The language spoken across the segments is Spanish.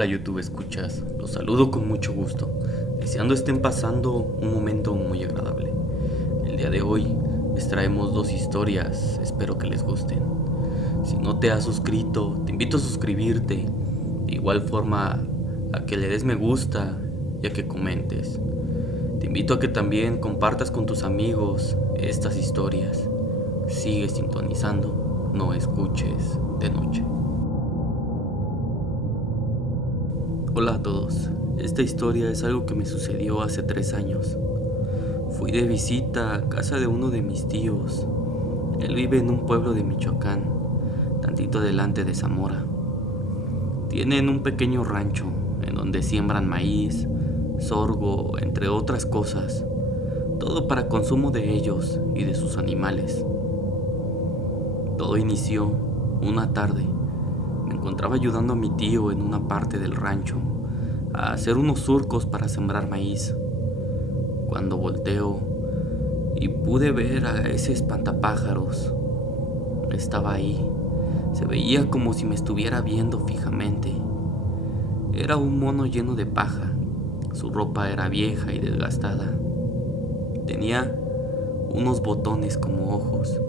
Hola YouTube escuchas, los saludo con mucho gusto, deseando estén pasando un momento muy agradable. El día de hoy les traemos dos historias, espero que les gusten. Si no te has suscrito, te invito a suscribirte, de igual forma a que le des me gusta y a que comentes. Te invito a que también compartas con tus amigos estas historias. Sigue sintonizando, no escuches de noche. Hola a todos, esta historia es algo que me sucedió hace 3 años. Fui de visita a casa de uno de mis tíos. Él vive en un pueblo de Michoacán, tantito delante de Zamora. Tienen un pequeño rancho en donde siembran maíz, sorgo, entre otras cosas, todo para consumo de ellos y de sus animales. Todo inició una tarde. Me encontraba ayudando a mi tío en una parte del rancho a hacer unos surcos para sembrar maíz, cuando volteo y pude ver a ese espantapájaros. Estaba ahí, se veía como si me estuviera viendo fijamente. Era un mono lleno de paja, su ropa era vieja y desgastada. Tenía unos botones como ojos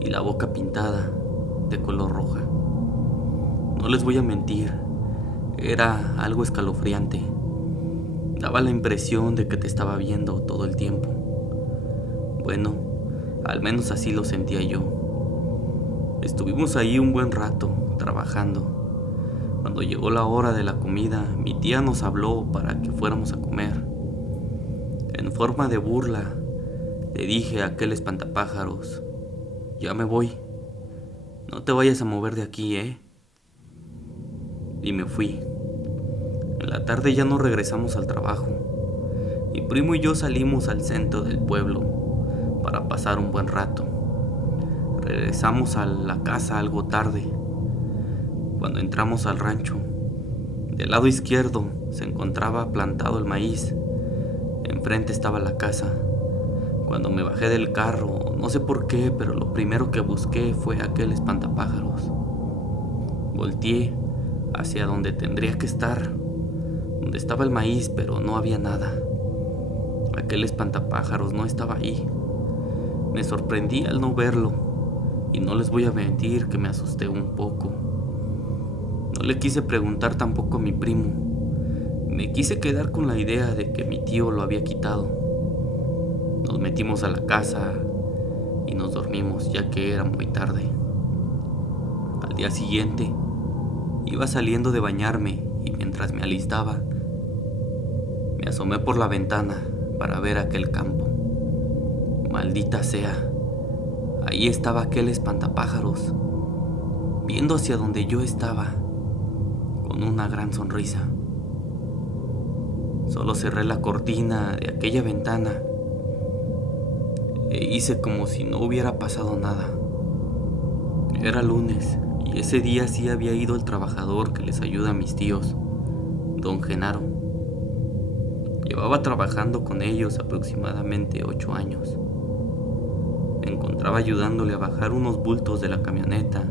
y la boca pintada de color roja. No les voy a mentir, era algo escalofriante. Daba la impresión de que te estaba viendo todo el tiempo. Bueno, al menos así lo sentía yo. Estuvimos ahí un buen rato, trabajando. Cuando llegó la hora de la comida, mi tía nos habló para que fuéramos a comer. En forma de burla, le dije a aquel espantapájaros: ya me voy, no te vayas a mover de aquí, ¿eh? Y me fui. En la tarde ya no regresamos al trabajo. Mi primo y yo salimos al centro del pueblo para pasar un buen rato. Regresamos a la casa algo tarde. Cuando entramos al rancho, del lado izquierdo se encontraba plantado el maíz. Enfrente estaba la casa. Cuando me bajé del carro, no sé por qué, pero lo primero que busqué fue aquel espantapájaros. Volteé hacia donde tendría que estar, donde estaba el maíz, pero no había nada. Aquel espantapájaros no estaba ahí. Me sorprendí al no verlo, y no les voy a mentir que me asusté un poco. No le quise preguntar tampoco a mi primo. Me quise quedar con la idea de que mi tío lo había quitado. Nos metimos a la casa y nos dormimos, ya que era muy tarde. Al día siguiente, iba saliendo de bañarme y mientras me alistaba, me asomé por la ventana para ver aquel campo. Maldita sea, ahí estaba aquel espantapájaros, viendo hacia donde yo estaba, con una gran sonrisa. Solo cerré la cortina de aquella ventana e hice como si no hubiera pasado nada. Era lunes y ese día sí había ido el trabajador que les ayuda a mis tíos, don Genaro. Llevaba trabajando con ellos aproximadamente 8 años. Me encontraba ayudándole a bajar unos bultos de la camioneta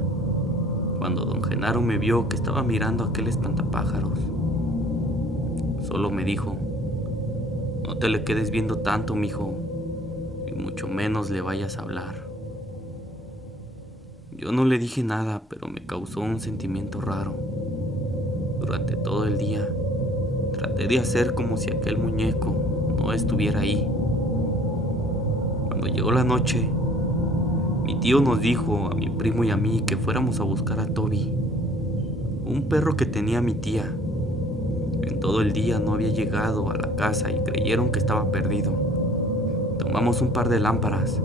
cuando don Genaro me vio que estaba mirando a aquel espantapájaros. Solo me dijo: no te le quedes viendo tanto, mijo, y mucho menos le vayas a hablar. Yo no le dije nada, pero me causó un sentimiento raro. Durante todo el día traté de hacer como si aquel muñeco no estuviera ahí. Cuando llegó la noche, mi tío nos dijo a mi primo y a mí que fuéramos a buscar a Toby, un perro que tenía mi tía. En todo el día no había llegado a la casa y creyeron que estaba perdido. Tomamos un par de lámparas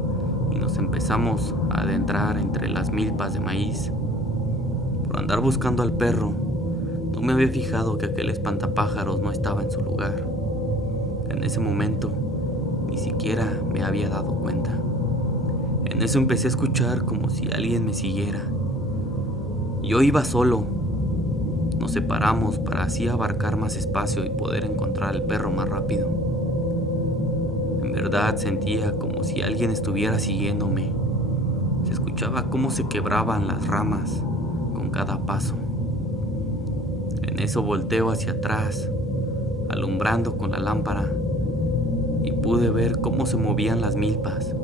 y nos empezamos a adentrar entre las milpas de maíz. Por andar buscando al perro, no me había fijado que aquel espantapájaros no estaba en su lugar. En ese momento, ni siquiera me había dado cuenta. En eso empecé a escuchar como si alguien me siguiera. Yo iba solo. Nos separamos para así abarcar más espacio y poder encontrar al perro más rápido. En verdad sentía como si alguien estuviera siguiéndome. Se escuchaba cómo se quebraban las ramas con cada paso. En eso volteo hacia atrás, alumbrando con la lámpara, y pude ver cómo se movían las milpas,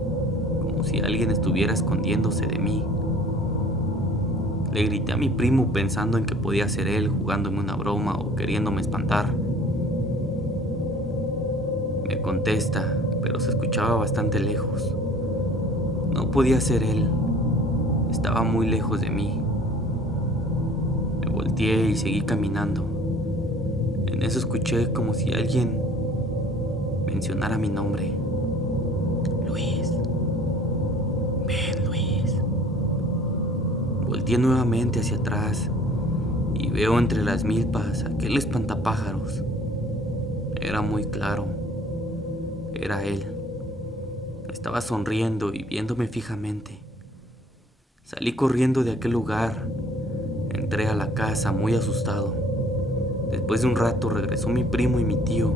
como si alguien estuviera escondiéndose de mí. Le grité a mi primo pensando en que podía ser él jugándome una broma o queriéndome espantar. Me contesta, pero se escuchaba bastante lejos. No podía ser él, estaba muy lejos de mí. Me volteé y seguí caminando. En eso escuché como si alguien mencionara mi nombre. Luis, ven Luis. Volteé nuevamente hacia atrás y veo entre las milpas aquel espantapájaros. Era muy claro, era él. Estaba sonriendo y viéndome fijamente. Salí corriendo de aquel lugar, entré a la casa muy asustado. Después de un rato regresó mi primo y mi tío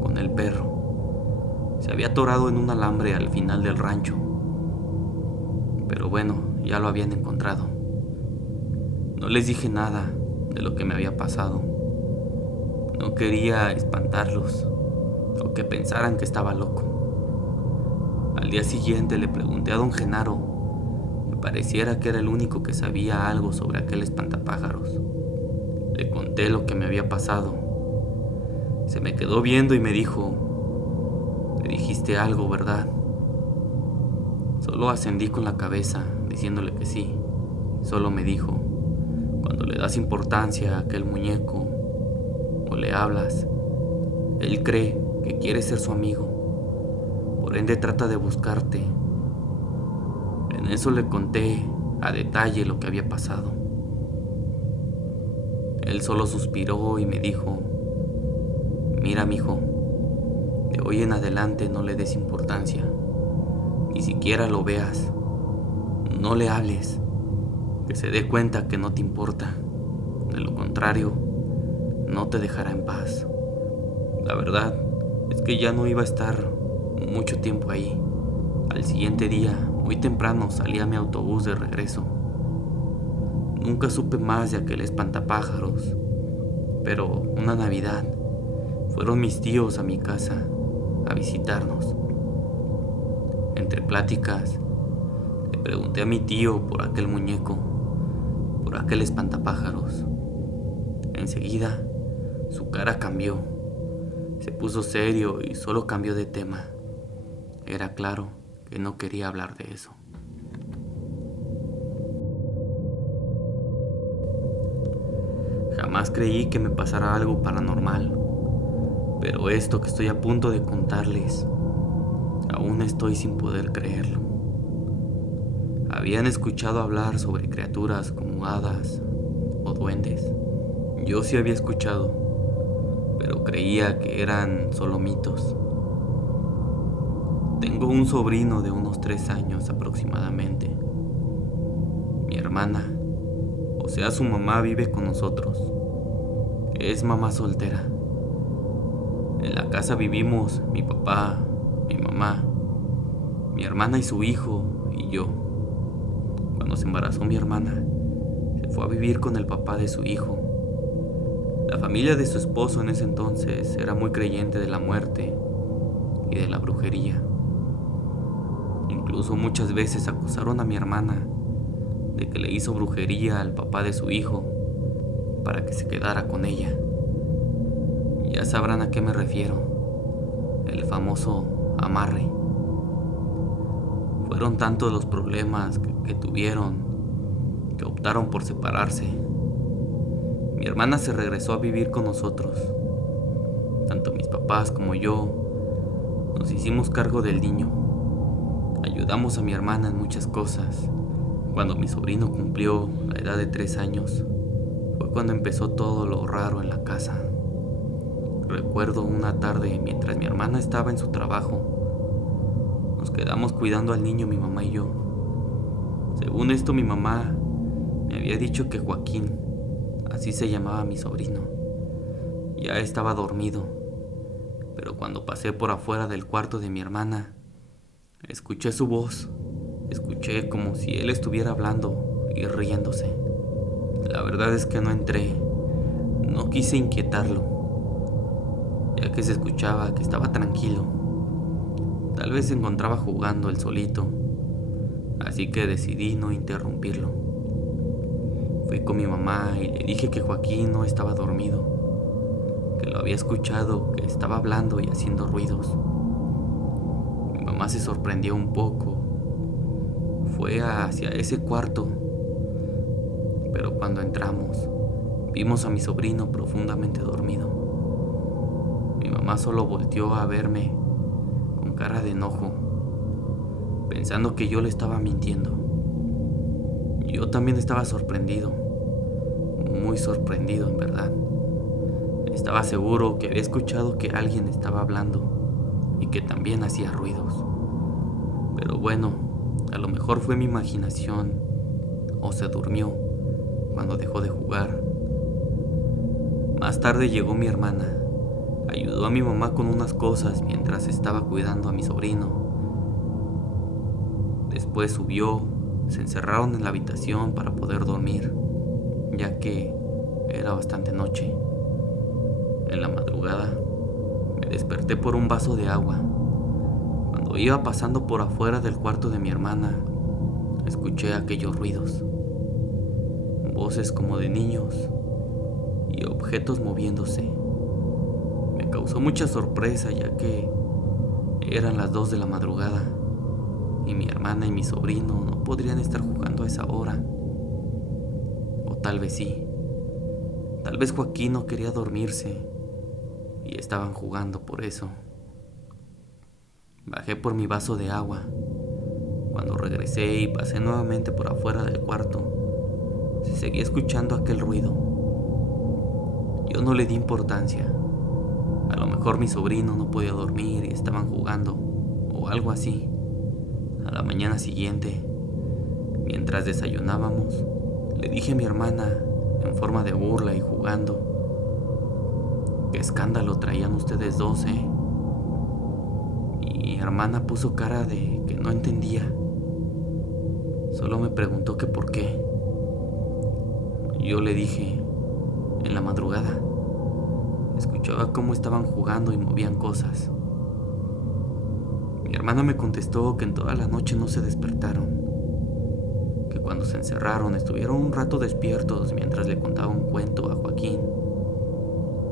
con el perro. Se había atorado en un alambre al final del rancho. Pero bueno, ya lo habían encontrado. No les dije nada de lo que me había pasado. No quería espantarlos o que pensaran que estaba loco. Al día siguiente le pregunté a don Genaro. Me pareciera que era el único que sabía algo sobre aquel espantapájaros. Le conté lo que me había pasado. Se me quedó viendo y me dijo: "Le dijiste algo, ¿verdad?". Solo ascendí con la cabeza, diciéndole que sí. Solo me dijo: "Cuando le das importancia a aquel muñeco o le hablas, él cree que quieres ser su amigo. Por ende trata de buscarte". En eso le conté a detalle lo que había pasado. Él solo suspiró y me dijo: "Mira, mijo, de hoy en adelante no le des importancia, ni siquiera lo veas, no le hables, que se dé cuenta que no te importa. De lo contrario, no te dejará en paz". La verdad es que ya no iba a estar mucho tiempo ahí. Al siguiente día, muy temprano, salí a mi autobús de regreso. Nunca supe más de aquel espantapájaros, pero una Navidad fueron mis tíos a mi casa a visitarnos. Entre pláticas, le pregunté a mi tío por aquel muñeco, por aquel espantapájaros. Enseguida, su cara cambió. Se puso serio y solo cambió de tema. Era claro que no quería hablar de eso. Jamás creí que me pasara algo paranormal, pero esto que estoy a punto de contarles, aún estoy sin poder creerlo. Habían escuchado hablar sobre criaturas como hadas o duendes. Yo sí había escuchado, pero creía que eran solo mitos. Tengo un sobrino de unos 3 años aproximadamente. Mi hermana, o sea su mamá, vive con nosotros. Es mamá soltera. En la casa vivimos mi papá, mi mamá, mi hermana y su hijo y yo. Cuando se embarazó mi hermana, se fue a vivir con el papá de su hijo. La familia de su esposo en ese entonces era muy creyente de la muerte y de la brujería. Incluso muchas veces acusaron a mi hermana de que le hizo brujería al papá de su hijo para que se quedara con ella. Ya sabrán a qué me refiero, el famoso amarre. Fueron tantos los problemas que tuvieron que optaron por separarse. Mi hermana se regresó a vivir con nosotros. Tanto mis papás como yo nos hicimos cargo del niño. Ayudamos a mi hermana en muchas cosas. Cuando mi sobrino cumplió la edad de 3 años, fue cuando empezó todo lo raro en la casa. Recuerdo una tarde mientras mi hermana estaba en su trabajo. Nos quedamos cuidando al niño mi mamá y yo. Según esto, mi mamá me había dicho que Joaquín, así se llamaba mi sobrino, ya estaba dormido. Pero cuando pasé por afuera del cuarto de mi hermana, escuché su voz. Escuché como si él estuviera hablando y riéndose. La verdad es que no entré, No quise inquietarlo, ya que se escuchaba que estaba tranquilo. Tal vez se encontraba jugando él solito, así que decidí no interrumpirlo. Fui con mi mamá y le dije que Joaquín no estaba dormido, que lo había escuchado, que estaba hablando y haciendo ruidos. Mi mamá se sorprendió un poco. Fue hacia ese cuarto, pero cuando entramos, vimos a mi sobrino profundamente dormido. Mi mamá solo volteó a verme con cara de enojo, pensando que yo le estaba mintiendo. Yo también estaba sorprendido, muy sorprendido en verdad. Estaba seguro que había escuchado que alguien estaba hablando y que también hacía ruidos. Pero bueno, a lo mejor fue mi imaginación o se durmió cuando dejó de jugar. Más tarde llegó mi hermana. Ayudó a mi mamá con unas cosas mientras estaba cuidando a mi sobrino. Después subió, se encerraron en la habitación para poder dormir, ya que era bastante noche. En la madrugada, me desperté por un vaso de agua. Cuando iba pasando por afuera del cuarto de mi hermana, escuché aquellos ruidos. Voces como de niños y objetos moviéndose. Me causó mucha sorpresa ya que eran las 2 de la madrugada y mi hermana y mi sobrino no podrían estar jugando a esa hora. O tal vez sí. Tal vez Joaquín no quería dormirse y estaban jugando por eso. Bajé por mi vaso de agua. Cuando regresé y pasé nuevamente por afuera del cuarto, se seguía escuchando aquel ruido. Yo no le di importancia. A lo mejor mi sobrino no podía dormir y estaban jugando, o algo así. A la mañana siguiente, mientras desayunábamos, le dije a mi hermana, en forma de burla y jugando: ¿qué escándalo traían ustedes dos, eh? Y mi hermana puso cara de que no entendía. Solo me preguntó que por qué. Yo le dije: en la madrugada escuchaba cómo estaban jugando y movían cosas. Mi hermana me contestó que en toda la noche no se despertaron, que cuando se encerraron estuvieron un rato despiertos mientras le contaba un cuento a Joaquín,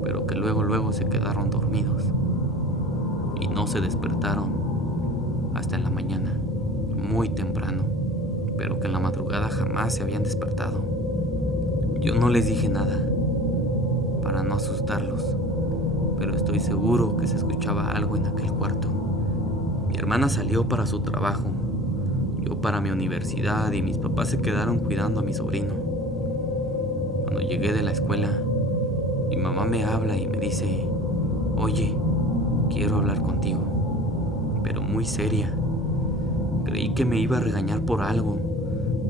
pero que luego se quedaron dormidos y no se despertaron hasta en la mañana, muy temprano, pero que en la madrugada jamás se habían despertado. Yo no les dije nada para no asustarlos, pero estoy seguro que se escuchaba algo en aquel cuarto. Mi hermana salió para su trabajo, yo para mi universidad y mis papás se quedaron cuidando a mi sobrino. Cuando llegué de la escuela, mi mamá me habla y me dice: oye, quiero hablar contigo, pero muy seria. Creí que me iba a regañar por algo,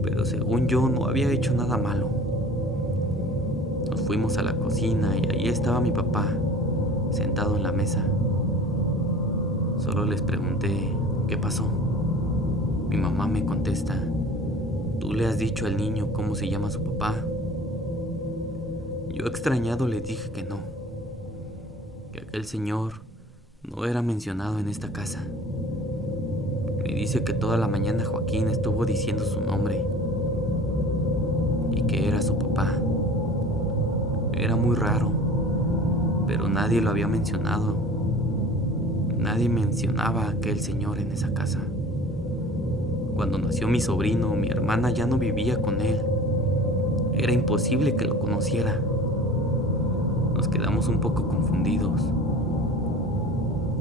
pero según yo no había hecho nada malo. Nos fuimos a la cocina y ahí estaba mi papá, sentado en la mesa. Solo les pregunté: ¿qué pasó? Mi mamá me contesta: ¿tú le has dicho al niño cómo se llama su papá? Yo extrañado le dije que no, que aquel señor no era mencionado en esta casa. Me dice que toda la mañana Joaquín estuvo diciendo su nombre y que era su papá. Era muy raro, pero nadie lo había mencionado. Nadie mencionaba a aquel señor en esa casa. Cuando nació mi sobrino, mi hermana ya no vivía con él. Era imposible que lo conociera. Nos quedamos un poco confundidos.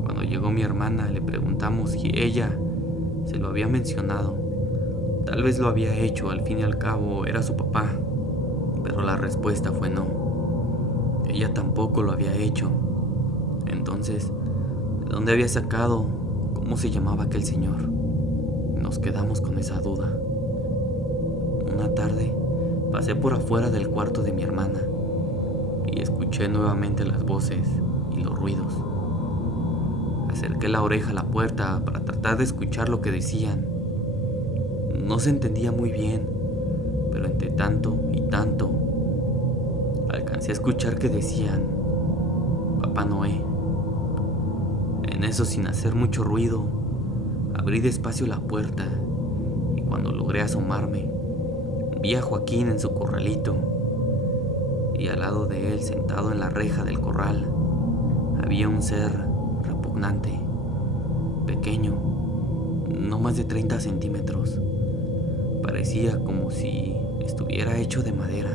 Cuando llegó mi hermana, le preguntamos si ella se lo había mencionado. Tal vez lo había hecho, al fin y al cabo era su papá, pero la respuesta fue no. Ella tampoco lo había hecho. Entonces, ¿de dónde había sacado cómo se llamaba aquel señor? Nos quedamos con esa duda. Una tarde, pasé por afuera del cuarto de mi hermana y escuché nuevamente las voces y los ruidos. Acerqué la oreja a la puerta para tratar de escuchar lo que decían. No se entendía muy bien, pero entre tanto y tanto, alcancé alcancé a escuchar que decían Papá Noé. En eso, sin hacer mucho ruido, abrí despacio la puerta y cuando logré asomarme, vi a Joaquín en su corralito y al lado de él, sentado en la reja del corral, había un ser repugnante, pequeño, no más de 30 centímetros. Parecía como si estuviera hecho de madera.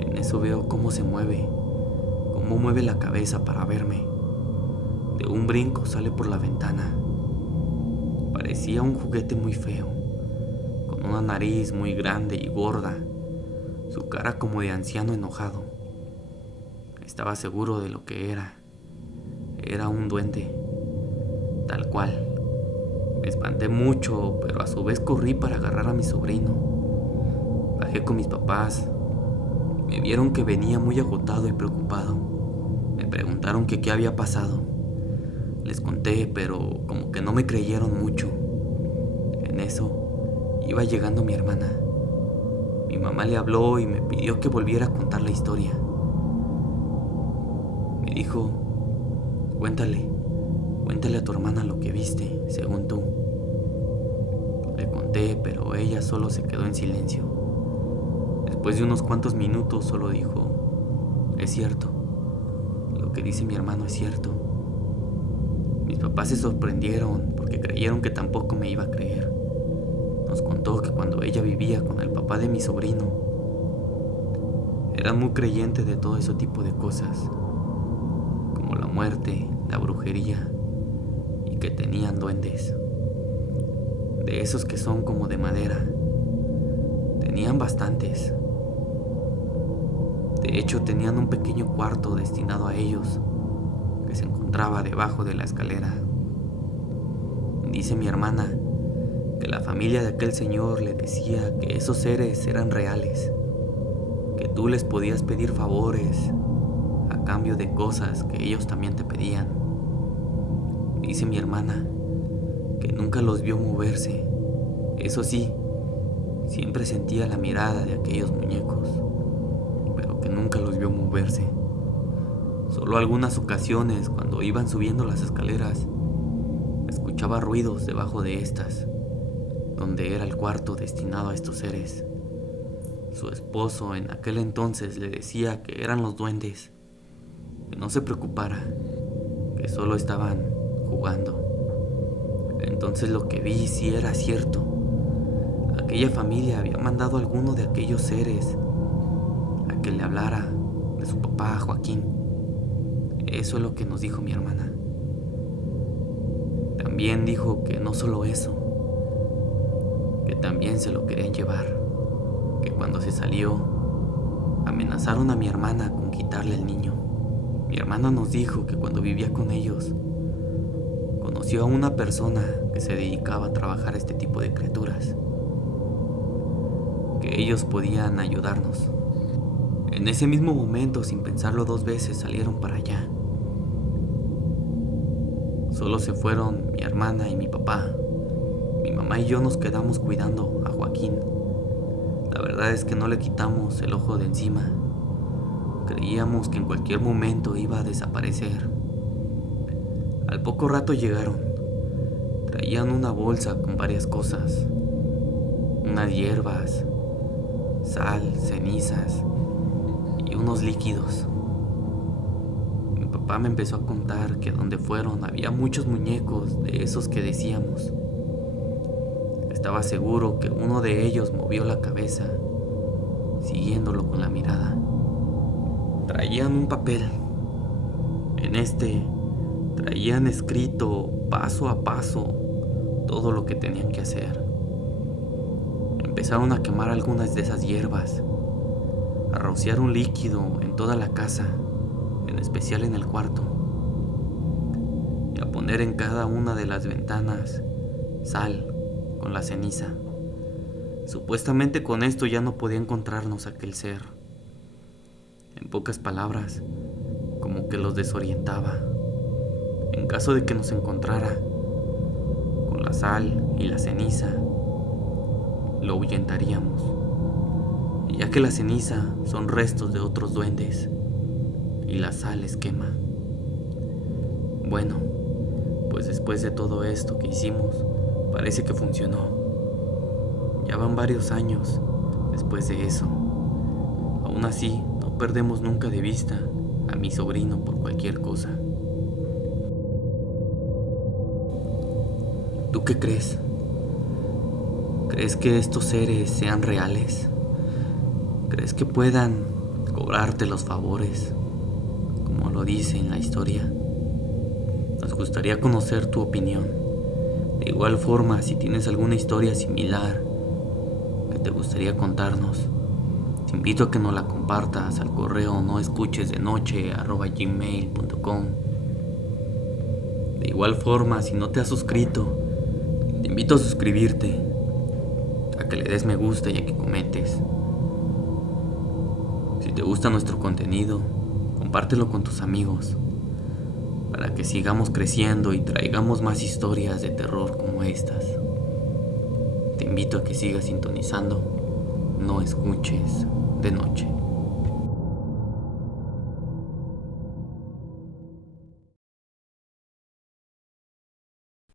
En eso veo cómo se mueve, cómo mueve la cabeza para verme. De un brinco sale por la ventana. Parecía un juguete muy feo, con una nariz muy grande y gorda, su cara como de anciano enojado. Estaba seguro de lo que era. Era un duende, tal cual. Me espanté mucho, pero a su vez corrí para agarrar a mi sobrino. Bajé con mis papás. Me vieron que venía muy agotado y preocupado. Me preguntaron que qué había pasado. Les conté, pero como que no me creyeron mucho. En eso, iba llegando mi hermana. Mi mamá le habló y me pidió que volviera a contar la historia. Me dijo, cuéntale a tu hermana lo que viste, según tú. Le conté, pero ella solo se quedó en silencio. Después de unos cuantos minutos solo dijo, es cierto, lo que dice mi hermano es cierto. Mis papás se sorprendieron porque creyeron que tampoco me iba a creer. Nos contó que cuando ella vivía con el papá de mi sobrino, era muy creyente de todo ese tipo de cosas, como la muerte, la brujería, y que tenían duendes, de esos que son como de madera. Tenían bastantes. De hecho, tenían un pequeño cuarto destinado a ellos, que se encontraba debajo de la escalera. Dice mi hermana que la familia de aquel señor le decía que esos seres eran reales, que tú les podías pedir favores a cambio de cosas que ellos también te pedían. Dice mi hermana que nunca los vio moverse. Eso sí, siempre sentía la mirada de aquellos muñecos, pero que nunca los vio moverse. Solo algunas ocasiones, cuando iban subiendo las escaleras, escuchaba ruidos debajo de estas, donde era el cuarto destinado a estos seres. Su esposo en aquel entonces le decía que eran los duendes, que no se preocupara, que solo estaban jugando. Entonces lo que vi sí era cierto. Aquella familia había mandado a alguno de aquellos seres a que le hablara de su papá Joaquín. Eso es lo que nos dijo mi hermana. También dijo que no solo eso, que también se lo querían llevar, que cuando se salió amenazaron a mi hermana con quitarle el niño. Mi hermana nos dijo que cuando vivía con ellos conoció a una persona que se dedicaba a trabajar este tipo de criaturas, que ellos podían ayudarnos. En ese mismo momento, sin pensarlo dos veces, salieron para allá. Solo se fueron mi hermana y mi papá. Mi mamá y yo nos quedamos cuidando a Joaquín. La verdad es que no le quitamos el ojo de encima. Creíamos que en cualquier momento iba a desaparecer. Al poco rato llegaron. Traían una bolsa con varias cosas. Unas hierbas, sal, cenizas y unos líquidos. Mi papá me empezó a contar que donde fueron había muchos muñecos de esos que decíamos. Estaba seguro que uno de ellos movió la cabeza, siguiéndolo con la mirada. Traían un papel. En este traían escrito paso a paso todo lo que tenían que hacer. Empezaron a quemar algunas de esas hierbas, a rociar un líquido en toda la casa, en especial en el cuarto, y a poner en cada una de las ventanas sal con la ceniza. Supuestamente con esto ya no podía encontrarnos aquel ser. En pocas palabras, como que los desorientaba. En caso de que nos encontrara, con la sal y la ceniza, lo ahuyentaríamos. ya que la ceniza son restos de otros duendes y la sal les quema. Bueno, pues después de todo esto que hicimos, parece que funcionó. Ya van varios años después de eso. Aún así, no perdemos nunca de vista a mi sobrino por cualquier cosa. ¿Tú qué crees? ¿Crees que estos seres sean reales? ¿Crees que puedan cobrarte los favores, como lo dice en la historia? Nos gustaría conocer tu opinión. De igual forma, si tienes alguna historia similar que te gustaría contarnos, te invito a que nos la compartas al correo noescuchesdenoche@gmail.com. De igual forma, si no te has suscrito, te invito a suscribirte, a que le des me gusta y a que comentes. Si te gusta nuestro contenido, compártelo con tus amigos, para que sigamos creciendo y traigamos más historias de terror como estas. Te invito a que sigas sintonizando. No escuches